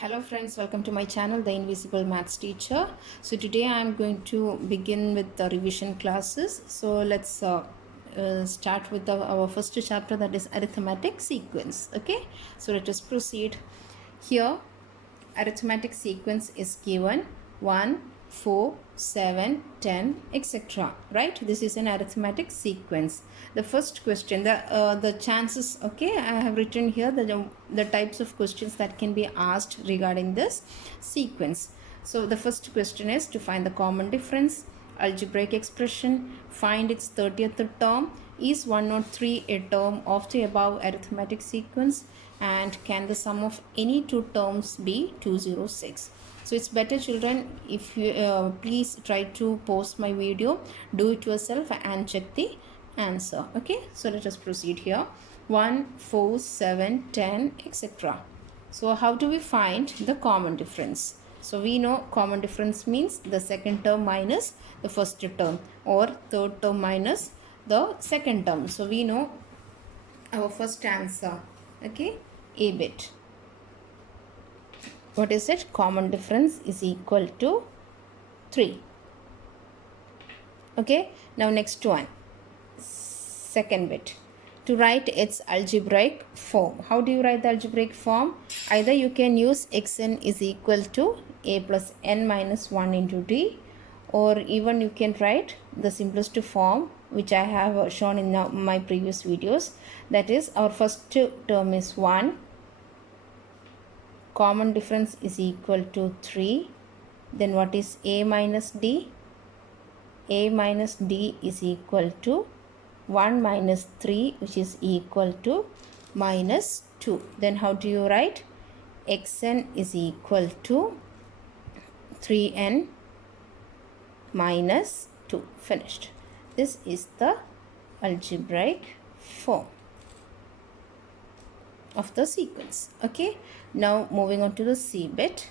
Hello friends, welcome to my channel, The Invisible Maths Teacher. So today I am going to begin with the revision classes. So let's start with our first chapter, that is Arithmetic Sequence. Okay, so let us proceed. Here arithmetic sequence is given 1, 4, 7, 10, etc. Right? This is an arithmetic sequence. The first question, the chances, okay, I have written here the types of questions that can be asked regarding this sequence. So the first question is to find the common difference, algebraic expression, find its 30th term, is 103 a term of the above arithmetic sequence, and can the sum of any two terms be 206? So it's better, children, if you please try to pause my video, do it yourself and check the answer. Okay, so let us proceed here. 1, 4, 7, 10, etc. So how do we find the common difference? So we know common difference means the second term minus the first term, or third term minus the second term. So we know our first answer, okay, a bit. What is it? Common difference is equal to 3. Okay, now next one, second bit. To write its algebraic form. How do you write the algebraic form? Either you can use xn is equal to a plus n minus 1 into d, or even you can write the simplest form which I have shown in my previous videos. That is, our first term is 1, common difference is equal to 3. Then what is a minus d? A minus d is equal to 1 minus 3, which is equal to minus 2. Then how do you write? Xn is equal to 3n minus 2. Finished. This is the algebraic form of the sequence. Okay, now moving on to the C bit.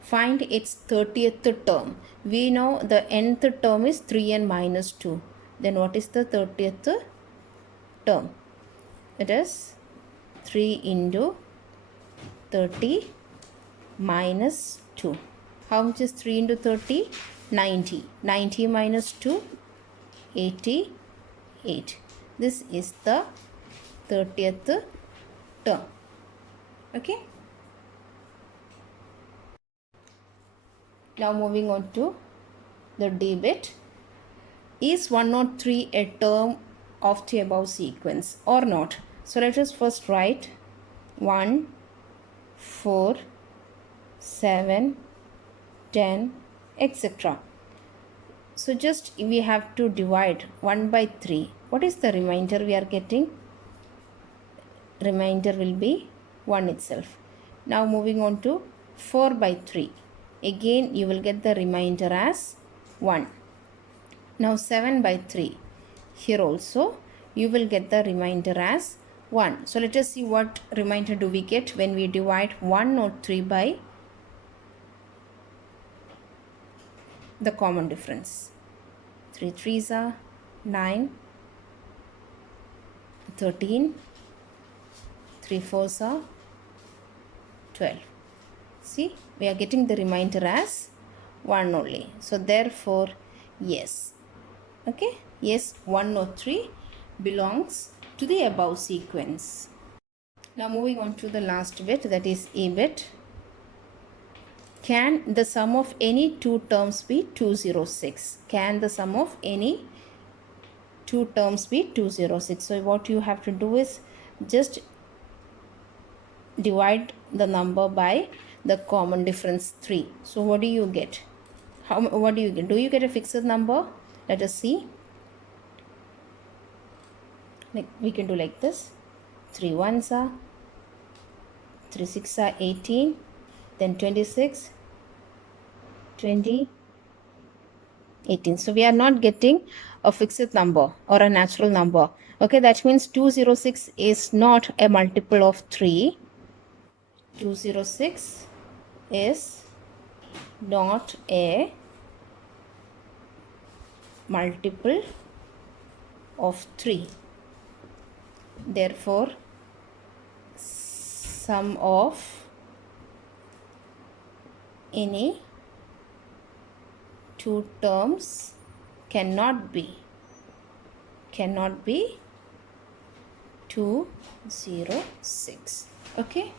Find its 30th term. We know the nth term is 3n minus 2. Then what is the 30th term? It is 3 into 30 minus 2. How much is 3 into 30? 90. 90 minus 2, 88. This is the 30th term. Okay. Now moving on to the D bit. Is 103 a term of the above sequence or not? So let us first write 1, 4, 7, 10, etc. So just we have to divide 1 by 3. What is the remainder we are getting? Remainder will be 1 itself. Now moving on to 4 by 3. Again you will get the remainder as 1. Now 7 by 3. Here also you will get the remainder as 1. So let us see what remainder do we get when we divide 103 by the common difference. 3 3s are 9, 13, 3 4s are 12. See, we are getting the remainder as 1 only. So therefore, yes. Okay, yes, 103 belongs to the above sequence. Now moving on to the last bit, that is A bit. Can the sum of any two terms be 206? Can the sum of any two terms be 206? So what you have to do is just divide the number by the common difference 3. So what do you get? What do you get? Do you get a fixed number? Let us see. Like we can do like this. 3 1s are 3 6 are 18, then 26, 20, 18. So we are not getting a fixed number or a natural number. Okay, that means 206 is not a multiple of 3. 206 is not a multiple of 3. Therefore, sum of any two terms cannot be 206. Okay.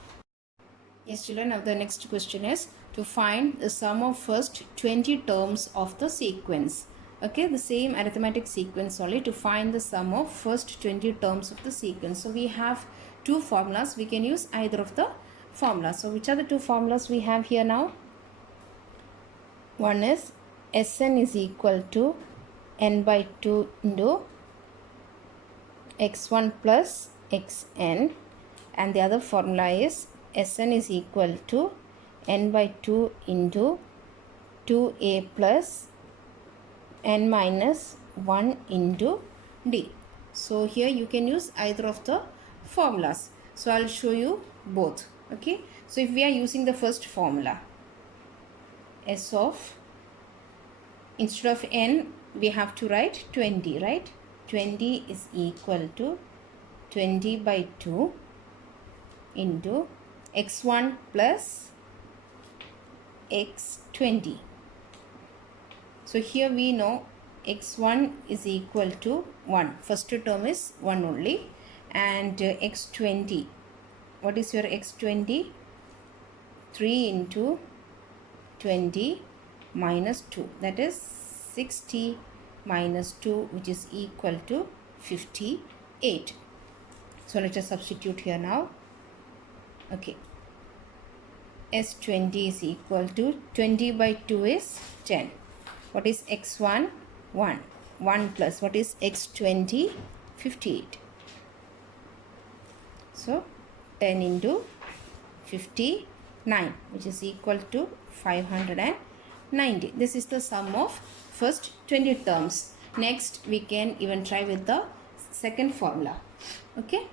Yes, children. Now the next question is to find the sum of first 20 terms of the sequence. Okay, the same arithmetic sequence only, to find the sum of first 20 terms of the sequence. So we have two formulas. We can use either of the formulas. So which are the two formulas we have here now? One is Sn is equal to n by 2 into x1 plus xn, and the other formula is Sn is equal to n by 2 into 2a plus n minus 1 into d. So here you can use either of the formulas. So I'll show you both. Okay. So if we are using the first formula, S of, instead of n we have to write 20, right? 20 is equal to 20 by 2 into x1 plus x20. So here we know x1 is equal to 1. First term is 1 only. And x20, what is your x20? 3 into 20 minus 2, that is 60 minus 2, which is equal to 58. So let us substitute here now. Okay, S20 is equal to 20 by 2 is 10. What is x1? 1. 1 plus what is x20? 58. So 10 into 59, which is equal to 590. This is the sum of first 20 terms. Next we can even try with the second formula. Okay.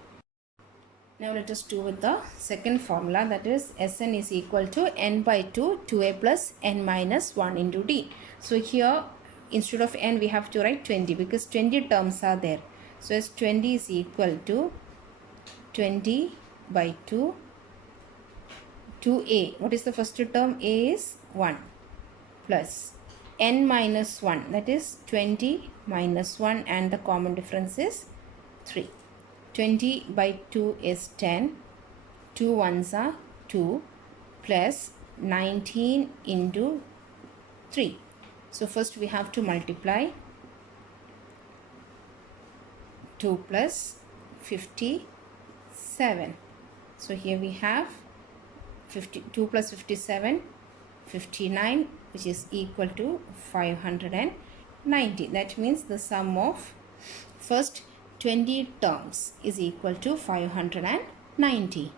Now let us do with the second formula, that is Sn is equal to n by 2 2a plus n minus 1 into d. So here instead of n we have to write 20 because 20 terms are there. So S20 is equal to 20 by 2 2a. What is the first term? A is 1 plus n minus 1, that is 20 minus 1, and the common difference is 3. 20 by 2 is 10. 2 ones are 2 plus 19 into 3. So first we have to multiply 2 plus 57. So here we have 2 plus 57, 59, which is equal to 590. That means the sum of first 20 terms is equal to 590.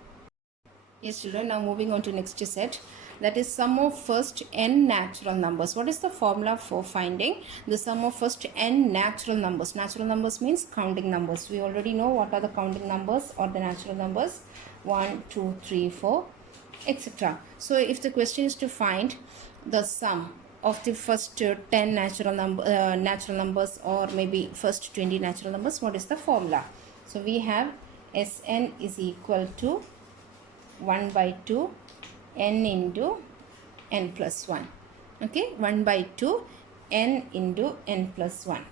Yes, children. Now moving on to next set, that is sum of first n natural numbers. What is the formula for finding the sum of first n natural numbers? Natural numbers means counting numbers. We already know what are the counting numbers or the natural numbers: 1, 2, 3, 4, etc. So if the question is to find the sum of the first 10 natural numbers, or maybe first 20 natural numbers, what is the formula? So we have Sn is equal to 1 by 2 n into n plus 1. Okay, 1 by 2 n into n plus 1.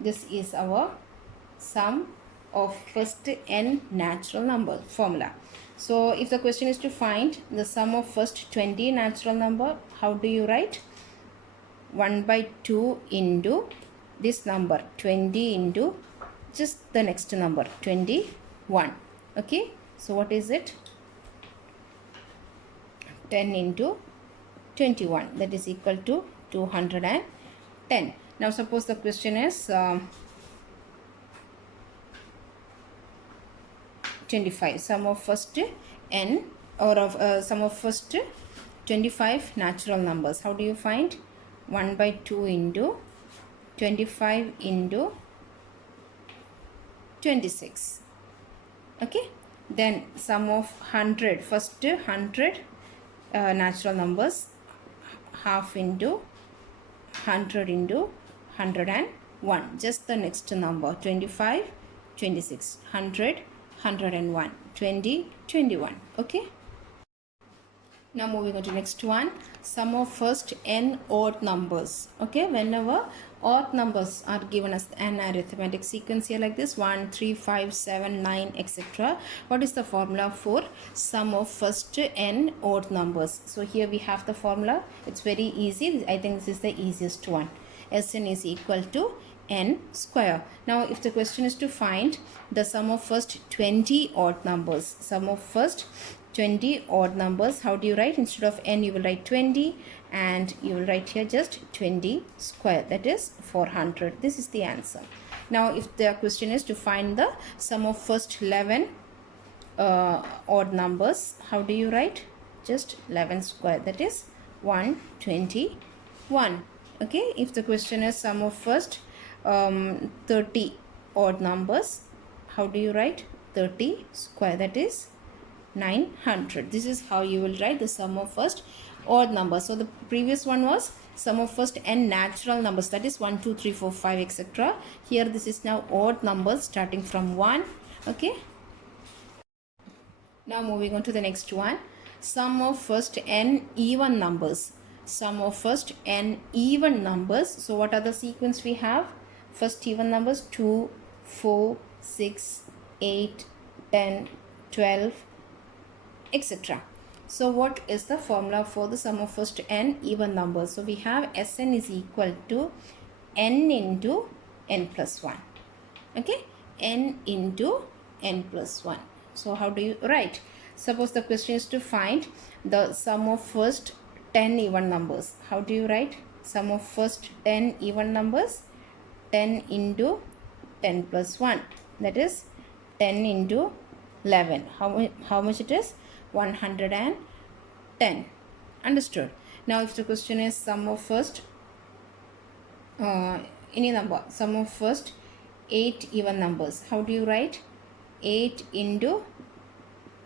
This is our sum of first n natural number formula. So if the question is to find the sum of first 20 natural number, how do you write? 1 by 2 into this number 20 into just the next number 21. Okay, so what is it? 10 into 21, that is equal to 210. Now suppose the question is 25, sum of first n, or of sum of first 25 natural numbers. How do you find? 1 by 2 into 25 into 26. Okay, then sum of 100, first 100 natural numbers, half into 100 into 101, just the next number 25, 26, 100, 101, 20, 21. Okay. Now moving on to next one, sum of first n odd numbers. Okay, whenever odd numbers are given as an arithmetic sequence here like this 1, 3, 5, 7, 9, etc. What is the formula for sum of first n odd numbers? So here we have the formula. It's very easy. I think this is the easiest one. Sn is equal to n square. Now if the question is to find the sum of first 20 odd numbers, sum of first 20 odd numbers, how do you write? Instead of n you will write 20 and you will write here just 20 square, that is 400. This is the answer. Now if the question is to find the sum of first 11 odd numbers, how do you write? Just 11 square, that is 121. Okay, if the question is sum of first 30 odd numbers, how do you write? 30 square, that is 900. This is how you will write the sum of first odd numbers. So the previous one was sum of first n natural numbers, that is 1, 2, 3, 4, 5, etc. Here this is now odd numbers starting from 1. Okay, now moving on to the next one, sum of first n even numbers. Sum of first n even numbers. So what are the sequence we have? First even numbers 2, 4, 6, 8, 10, 12, etc. So what is the formula for the sum of first n even numbers? So we have Sn is equal to n into n plus 1. Okay, n into n plus 1. So how do you write? Suppose the question is to find the sum of first 10 even numbers. How do you write? Sum of first 10 even numbers, 10 into 10 plus 1, that is 10 into 11. How much it is? 110. Understood. Now if the question is sum of first any number, sum of first 8 even numbers, how do you write? 8 into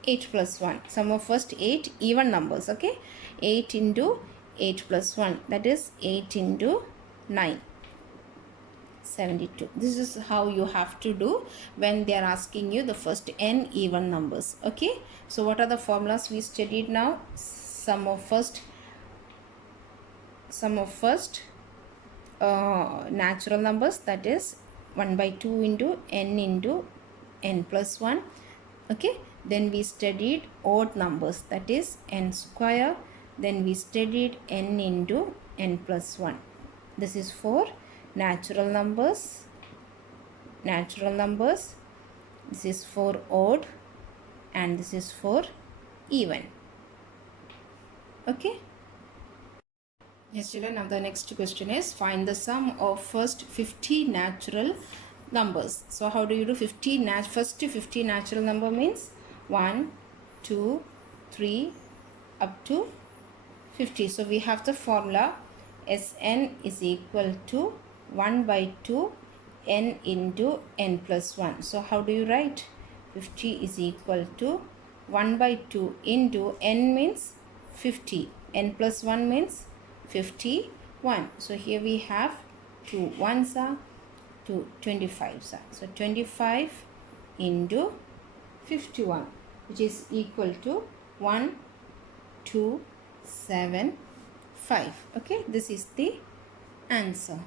8 plus 1. Sum of first 8 even numbers. Okay, 8 into 8 plus 1, that is 8 into 9, 72. This is how you have to do when they are asking you the first n even numbers. Okay, so what are the formulas we studied now? Sum of first natural numbers, that is 1 by 2 into n plus 1. Okay, then we studied odd numbers, that is n square. Then we studied n into n plus 1. This is for natural numbers. This is for odd and this is for even. Okay, yes children, now the next question is find the sum of first 50 natural numbers. So how do you do 50 first 50 natural number means 1, 2, 3 up to 50. So we have the formula Sn is equal to 1 by 2 n into n plus 1. So how do you write? 50 is equal to 1 by 2 into n means 50, n plus 1 means 51. So here we have 2 1s are 2 25s are. So 25 into 51, which is equal to 1, 2, 7, 5. Okay, this is the answer.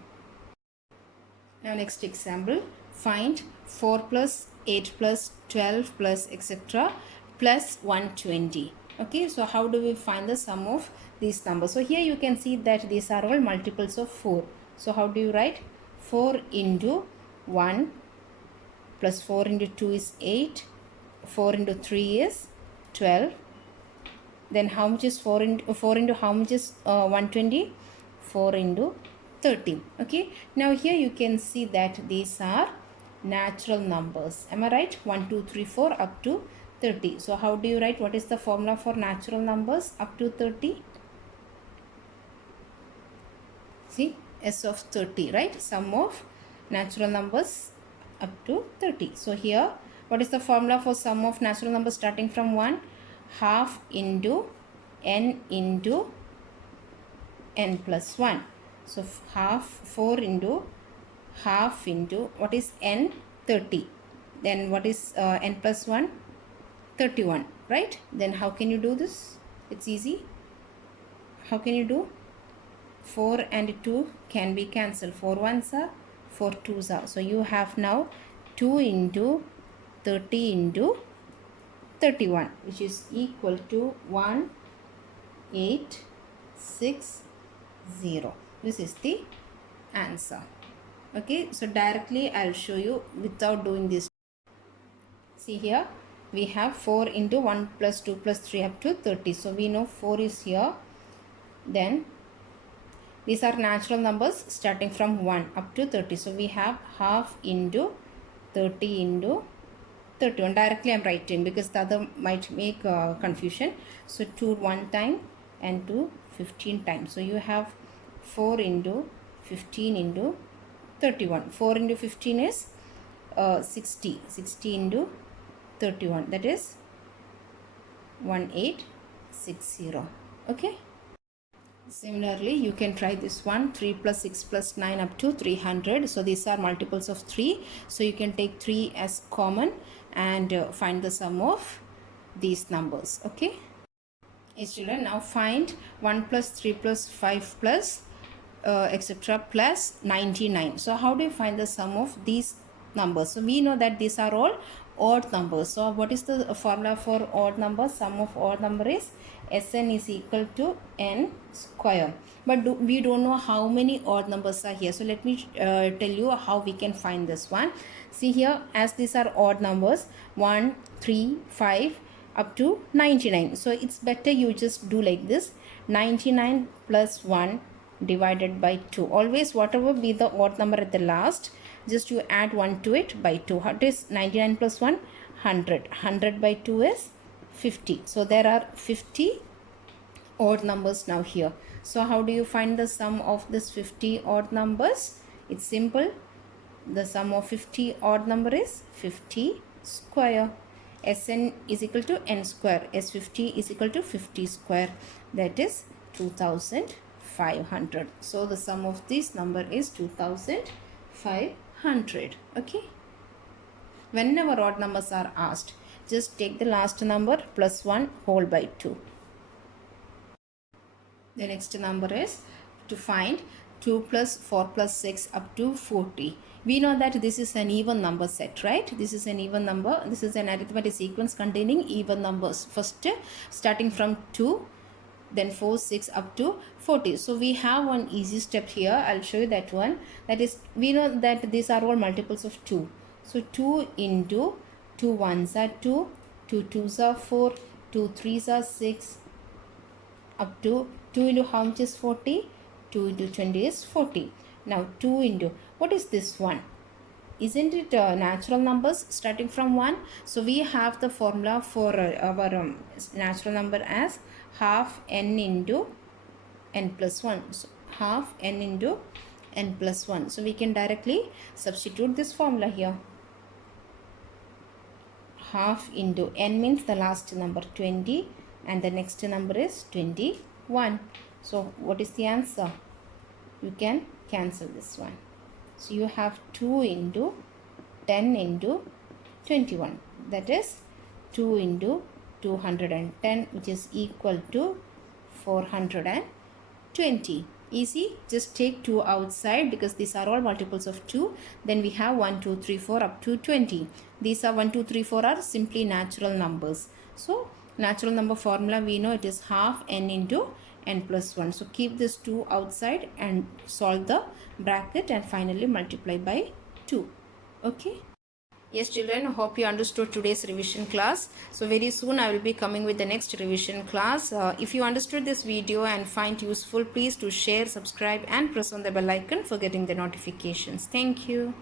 Now next example, find 4 plus 8 plus 12 plus etc. plus 120. Okay, so how do we find the sum of these numbers? So here you can see that these are all multiples of 4. So how do you write? 4 into 1 plus 4 into 2 is 8. 4 into 3 is 12. Then how much is 4 into how much is 120? 4 into 13. Okay, now here you can see that these are natural numbers. Am I right? 1, 2, 3, 4 up to 30. So how do you write? What is the formula for natural numbers up to 30? See, S of 30, right? Sum of natural numbers up to 30. So here, what is the formula for sum of natural numbers starting from 1? Half into n into n plus 1. So half 4 into half into what is n? 30. Then what is n plus 1? 31, right? Then how can you do this? It's easy. How can you do? 4 and 2 can be cancelled. 4 ones are, 4 twos are. So you have now 2 into 30 into 31, which is equal to 1860. This is the answer. Okay, so directly I'll show you without doing this. See here, we have 4 into 1 plus 2 plus 3 up to 30. So we know 4 is here. Then these are natural numbers starting from 1 up to 30. So we have half into 30 into 31. Directly I am writing because the other might make confusion. So 2 one time and 2 15 times. So you have 4 into 15 into 31. 4 into 15 is 60. 60 into 31, that is 1860. Okay. Similarly, you can try this one, 3 plus 6 plus 9 up to 300. So these are multiples of 3. So you can take 3 as common and find the sum of these numbers. Okay. Yes, children, now find 1 plus 3 plus 5 plus etc. plus 99. So how do you find the sum of these numbers? So we know that these are all odd numbers. So what is the formula for odd numbers? Sum of odd number is Sn is equal to n square. But we don't know how many odd numbers are here. So let me tell you how we can find this one. See here, as these are odd numbers, 1, 3, 5 up to 99. So it's better you just do like this. 99 plus 1 divided by 2. Always whatever be the odd number at the last, just you add 1 to it by 2. What is 99 plus 1? 100. 100 by 2 is 50. So there are 50 odd numbers now here. So how do you find the sum of this 50 odd numbers? It's simple. The sum of 50 odd number is 50 square. Sn is equal to n square. S50 is equal to 50 square. That is 2500. So the sum of this number is 2500. Okay. Whenever odd numbers are asked, just take the last number plus 1 whole by 2. The next number is to find 2 plus 4 plus 6 up to 40. We know that this is an even number set, right? This is an even number. This is an arithmetic sequence containing even numbers. First, starting from 2, then 4, 6 up to 40. So we have one easy step here. I'll show you that one. That is, we know that these are all multiples of 2. So 2 into 2 ones are 2, 2 twos are 4, 2 threes are 6, up to 2 into how much is 40? 2 into 20 is 40. Now 2 into, what is this one? Isn't it natural numbers starting from 1? So we have the formula for our natural number as half n into n plus 1. So half n into n plus 1. So we can directly substitute this formula here. Half into n means the last number 20 and the next number is 21. So what is the answer? You can cancel this one. So you have 2 into 10 into 21. That is 2 into 210, which is equal to 420. Easy. Just take 2 outside because these are all multiples of 2. Then we have 1, 2, 3, 4 up to 20. These are 1, 2, 3, 4 are simply natural numbers. So natural number formula we know it is half n into n plus 1. So keep this 2 outside and solve the bracket and finally multiply by 2. Okay. Yes children, hope you understood today's revision class. So very soon I will be coming with the next revision class. If you understood this video and find useful, please do share, subscribe and press on the bell icon for getting the notifications. Thank you.